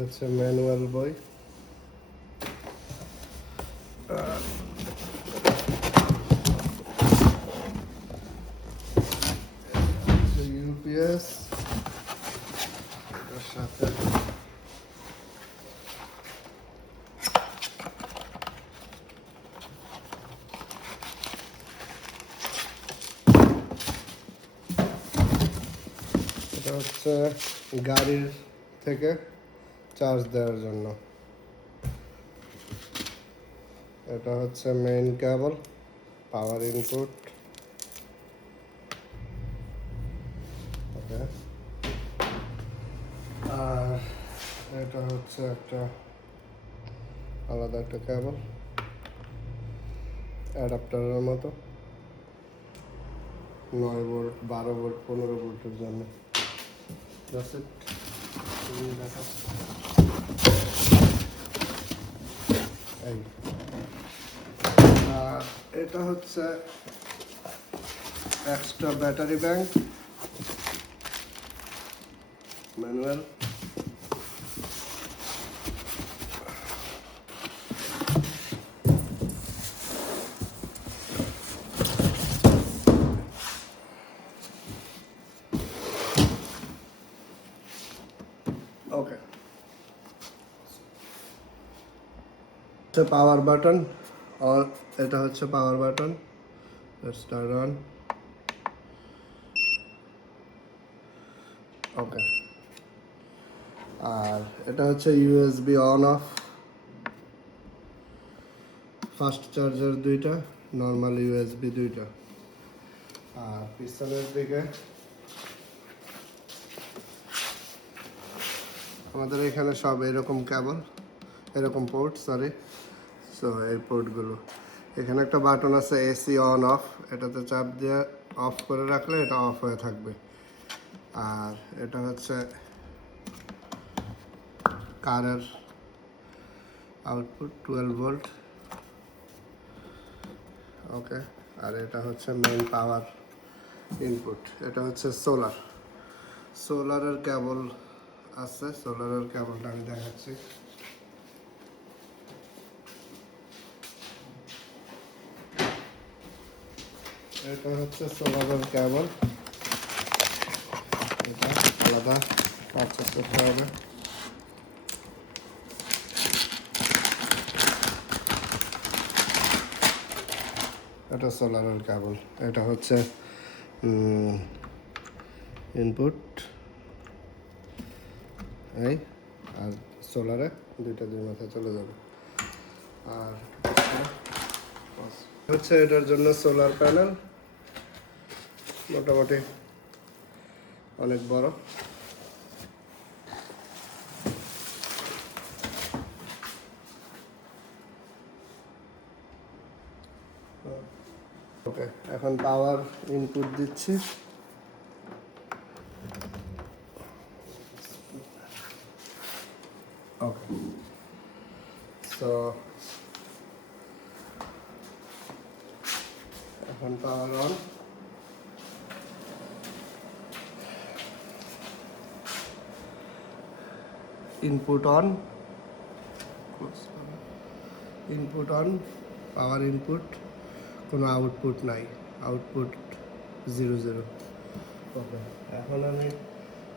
হচ্ছে ম্যানুয়াল বই। ইউপিএস এটার সাথে এটা হচ্ছে গাড়ির থেকে চার্জ দেওয়ার জন্য। এটা হচ্ছে মেইন কেবল, পাওয়ার ইনপুট। ওকে, আর এটা হচ্ছে একটা আলাদা একটা কেবল, অ্যাডাপ্টারের মতো, 9 ভোল্ট, 12 ভোল্ট, 15 ভোল্টের জন্য। এই আর এটা হচ্ছে extra battery bank, manual. Okay, power button, আর এটা হচ্ছে power button. Start on. Okay, আর এটা হচ্ছে USB on off, fast charger দুইটা, নর্মাল ইউএসবি দুইটা। আর পিছনের দিকে আমাদের এখানে সব এরকম কেবল, এরকম পোর্ট, সরি। সো এই পোর্টগুলো, এখানে একটা বাটন আছে এসি অন অফ, এটাতে চাপ দিয়ে অফ করে রাখলে এটা অফ হয়ে থাকবে। আর এটা হচ্ছে কারের আউটপুট, 12 ভোল্ট। ওকে, আর এটা হচ্ছে মেইন পাওয়ার ইনপুট। এটা হচ্ছে সোলারের কেবল আছে, সোলারের কেবলটা আমি দেখাচ্ছি। এটা হচ্ছে সোলারের কেবল, এটা আলাদা পারচেস করতে হবে। এটা সোলারের কেবল, এটা হচ্ছে ইনপুট, এই, আর সোলারে দুই মাথায় চলে যাবে। আর হচ্ছে এটার জন্য সোলার প্যানেল, মোটামুটি অনেক বড়। ওকে, এখন পাওয়ার ইনপুট দিচ্ছি। ওকে, সো এখন power on. Input on, input on, power input, কোনো আউটপুট নাই, আউটপুট 0 0। ওকে, এখন আমি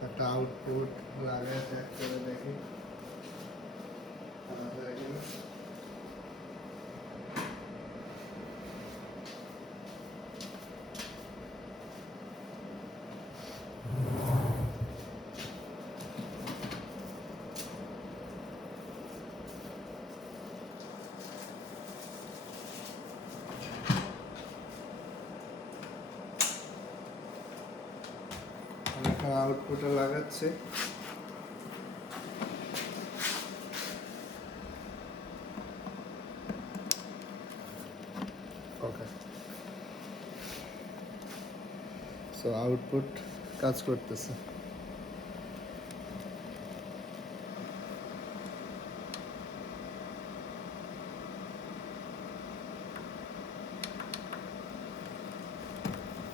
একটা আউটপুট লাগিয়ে চেক করে দেখি। আউটপুটে লাগাচ্ছি। ওকে, সো আউটপুট কাজ করতেছে।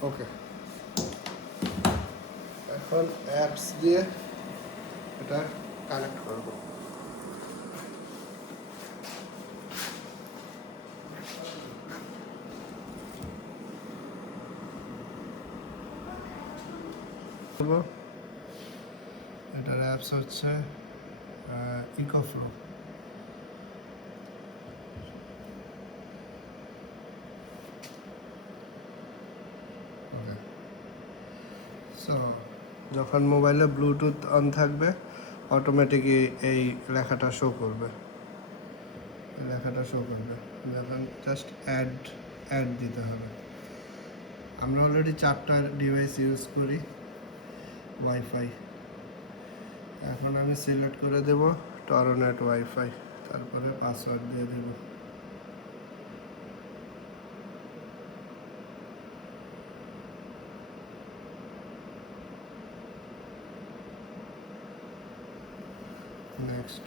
ওকে, এখন অ্যাপস দিয়ে এটা কানেক্ট করব। এটার অ্যাপস হচ্ছে ইকোফ্লো। সো যখন মোবাইলে ব্লুটুথ অন থাকবে অটোমেটিকই এই লেখাটা শো করবে, যখন জাস্ট অ্যাড দিতে হবে। আমরা অলরেডি 4টা ডিভাইস ইউজ করি ওয়াইফাই। এখন আমি সিলেক্ট করে দেব টরনেট ওয়াইফাই, তারপরে পাসওয়ার্ড দিয়ে দেব। নেক্সট।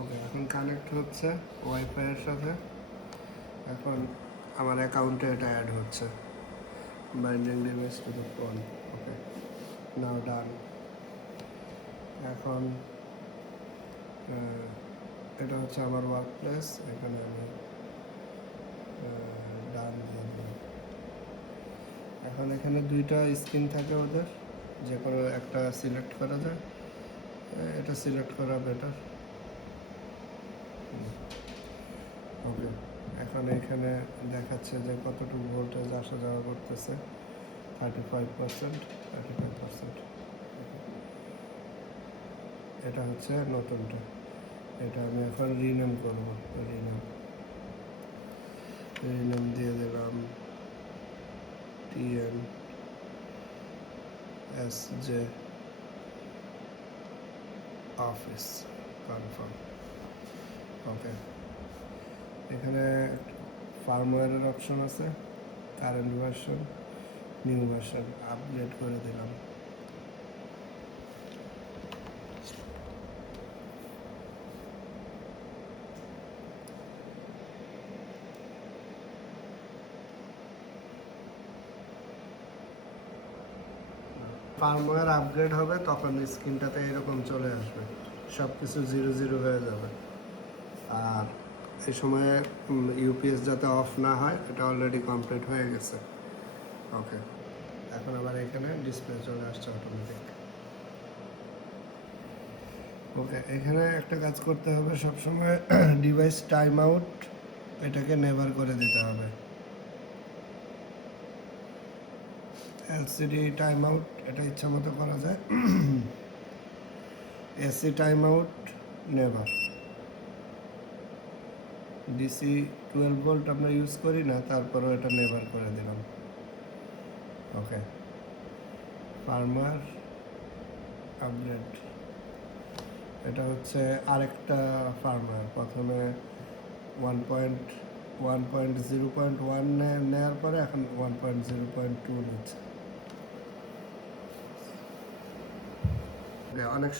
ওকে, এখন কানেক্ট হচ্ছে ওয়াইফাইয়ের সাথে। এখন আমার অ্যাকাউন্টে এটা অ্যাড হচ্ছে। Binding device to the phone. Okay, now done. এখন এটা হচ্ছে আমার ওয়ার্ক প্লেস, এখানে আমি ডান দিয়ে দিলাম। এখন এখানে 2টা স্ক্রিন থাকে ওদের, যে কোনো একটা সিলেক্ট করা যায়। এটা সিলেক্ট করা বেটার। ওকে, এখন এখানে দেখাচ্ছে যে কতটুকু ভোল্টেজ আসা যাওয়া করতেছে। 35%। এটা হচ্ছে নতুনটা, এটা আমি এখন রিনেম করবো। রিনেম দিয়ে দিলাম TNSJ অফিস, কনফার্ম। ওকে, এখানে ফার্মওয়্যারের অপশন আছে, current version, new version, upgrade করে দিলাম। ফার্মওয়্যার আপগ্রেড হবে তখন স্ক্রিনটাতে এরকম চলে আসবে, সব কিছু 0 হয়ে যাবে। আর এই সময়ে ইউপিএস যাতে অফ না হয়, এটা অলরেডি কমপ্লিট হয়ে গেছে। ওকে, এখন আবার এখানে ডিসপ্লে চলে আসছে অটোমেটিক। ওকে, এখানে একটা কাজ করতে হবে সবসময়, ডিভাইস টাইম আউট এটাকে নেভার করে দিতে হবে। এলসিডি টাইম আউট এটা ইচ্ছা মতো করা যায়, AC time out never. DC 12 volt আমরা ইউজ করি না, তারপরেও এটা নেভার করে দিলাম। ওকে, ফার্মওয়্যার আপগ্রেড, এটা হচ্ছে আরেকটা ফার্মওয়্যার। প্রথমে 1.0.1 নেওয়ার পরে এখন 1.0.2 নিচ্ছে। অনেক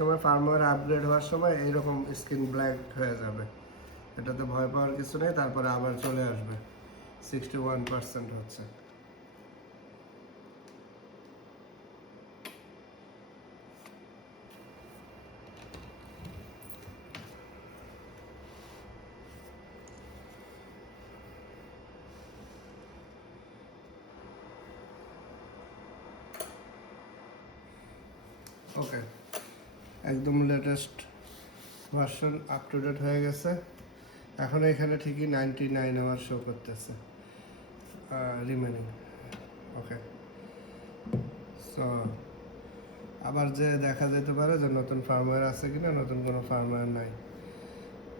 সময় ফার্মওয়্যার আপগ্রেড হওয়ার সময় এইরকম স্ক্রিন ব্ল্যাক হয়ে যাবে, এটাতে ভয় পাওয়ার কিছু নেই, তারপরে আবার চলে আসবে। 61% হচ্ছে। ওকে, একদম latest version up to date হয়ে গেছে। এখন এখানে ঠিকই 99 আওয়ার শো করতেছে রিমেনিং। ওকে, সো আবার যে দেখা যেতে পারে যে নতুন ফার্মওয়্যার আছে কিনা, নতুন কোনো ফার্মওয়্যার নাই।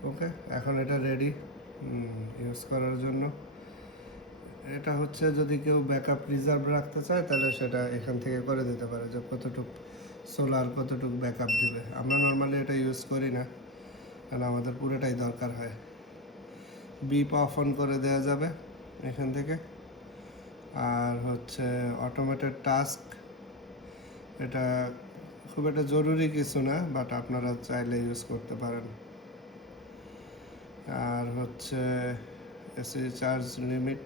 ওকে, এখন এটা রেডি ইউজ করার জন্য। এটা হচ্ছে যদি কেউ ব্যাকআপ রিজার্ভ রাখতে চায় তাহলে সেটা এখান থেকে করে দিতে পারে, যে কতটুকু সোলার কতটুকু ব্যাকআপ দিবে। আমরা নর্মালি এটা ইউজ করি না, কারণ আমাদের পুরোটাই দরকার হয়। বিপ অফ অন করে দেওয়া যাবে এখান থেকে। আর হচ্ছে অটোমেটেড টাস্ক, এটা খুব একটা জরুরি কিছু না, বাট আপনারা চাইলে ইউজ করতে পারেন। আর হচ্ছে এসি চার্জ লিমিট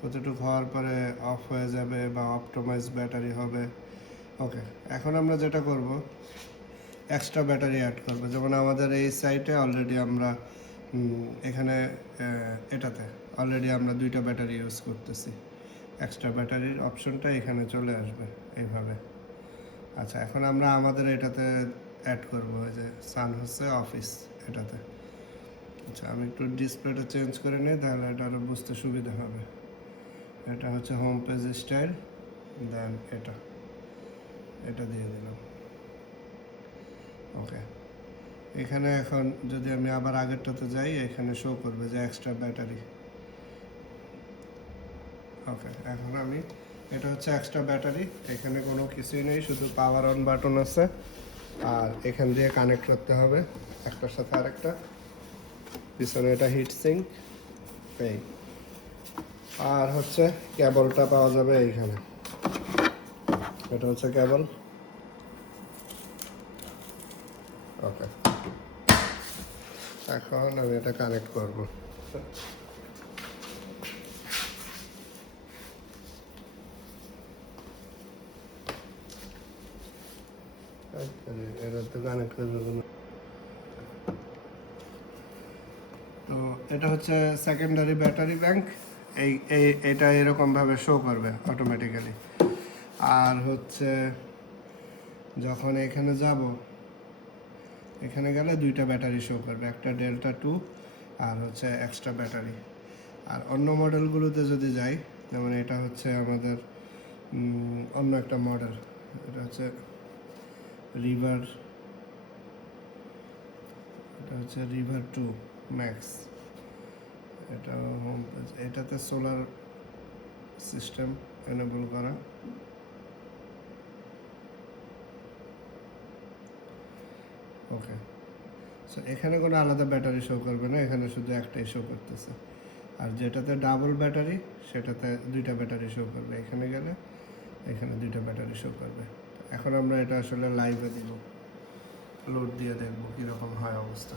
কতটুকু হওয়ার পরে অফ হয়ে যাবে বা অপটোমাইজ ব্যাটারি হবে। ওকে, এখন আমরা যেটা করব, এক্সট্রা ব্যাটারি অ্যাড করব। যেমন আমাদের এই সাইটে অলরেডি আমরা এখানে এটাতে অলরেডি আমরা 2টা ব্যাটারি ইউজ করতেছি। এক্সট্রা ব্যাটারির অপশনটা এখানে চলে আসবে এইভাবে। আচ্ছা, এখন আমরা আমাদের এটাতে অ্যাড করব, যে সান হচ্ছে অফিস এটাতে। আচ্ছা, আমি একটু ডিসপ্লেটা চেঞ্জ করে নিই, তাহলে এটা আরও বুঝতে সুবিধা হবে। এটা হচ্ছে হোম পেজ স্টাইল, দেন এটা দিয়ে দিলাম। ওকে, এখানে এখন যদি আমি আবার আগেরটাতে যাই, এখানে শো করবে যে এক্সট্রা ব্যাটারি। ওকে, এখন আমি এটা হচ্ছে এক্সট্রা ব্যাটারি, এখানে কোনো কিছুই নেই, শুধু পাওয়ার অন বাটন আছে। আর এখান দিয়ে কানেক্ট করতে হবে একটার সাথে আরেকটা। পিছনে এটা হিট সিঙ্ক এই। আর হচ্ছে কেবলটা পাওয়া যাবে এইখানে, এটা হচ্ছে কেবল। ওকে, এখন আমি এটা কানেক্ট করব। এটা তো কানেক্ট করবে না। তো এটা হচ্ছে সেকেন্ডারি ব্যাটারি ব্যাংক। এটা এরকমভাবে শো করবে অটোমেটিক্যালি। আর হচ্ছে যখন এখানে যাব, এখানে গেলে 2টা ব্যাটারি শো করবে, একটা ডেল্টা 2 আর হচ্ছে এক্সট্রা ব্যাটারি। আর অন্য মডেলগুলোতে যদি যাই, যেমন এটা হচ্ছে আমাদের অন্য একটা মডেল, এটা হচ্ছে রিভার, এটা হচ্ছে রিভার 2 ম্যাক্স। এটা হোম পেজ, এটাতে সোলার সিস্টেম এনেবল করা। ওকে, সো এখানে কোনো আলাদা ব্যাটারি শো করবে না, এখানে শুধু একটাই শো করতেছে। আর যেটাতে ডাবল ব্যাটারি সেটাতে 2টা ব্যাটারি শো করবে। এখানে গেলে এখানে 2টা ব্যাটারি শো করবে। এখন আমরা এটা আসলে লাইভে দিব, লোড দিয়ে দেখবো কীরকম হয় অবস্থা।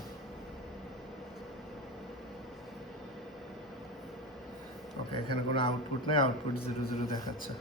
ওকে, এখানে কোনো আউটপুট নেই, আউটপুট 0 দেখাচ্ছে।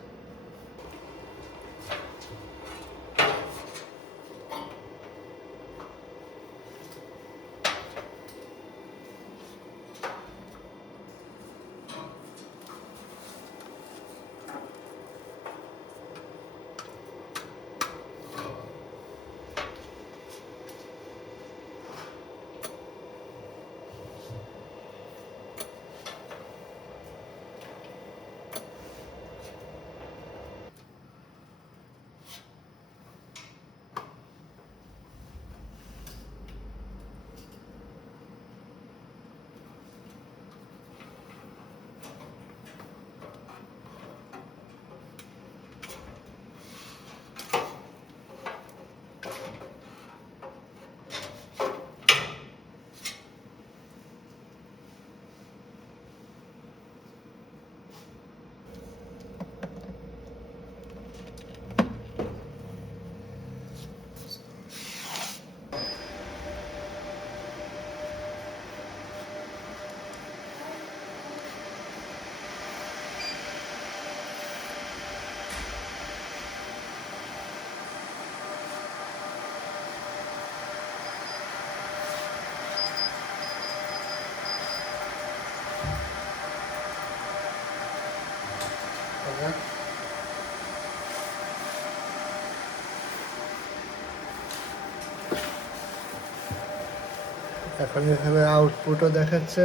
এখন এখানে আউটপুটও দেখাচ্ছে,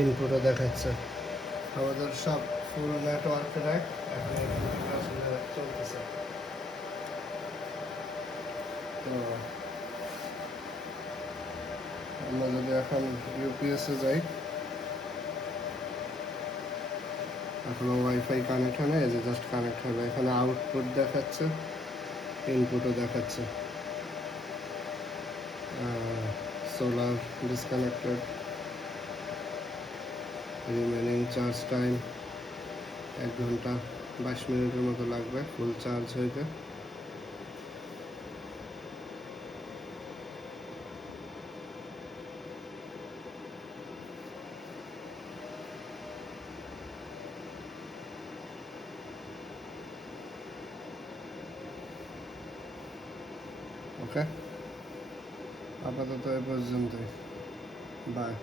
ইনপুটও দেখাচ্ছে। আমাদের সব ফুল নেটওয়ার্ক র্যাক এখন আসলে চলতেছে। তো আমরা যদি এখন ইউপিএসে যাই, এখনো ওয়াইফাই কানেক্ট হয় না, এই যে জাস্ট কানেক্ট হবে। এখানে আউটপুট দেখাচ্ছে, ইনপুটও দেখাচ্ছে। Solar disconnected, remaining charge time 1 ঘন্টা 22 মিনিটের মতো লাগবে ফুল চার্জ হইতে। ওকে, আপাতত এ পর্যন্তই, বাই।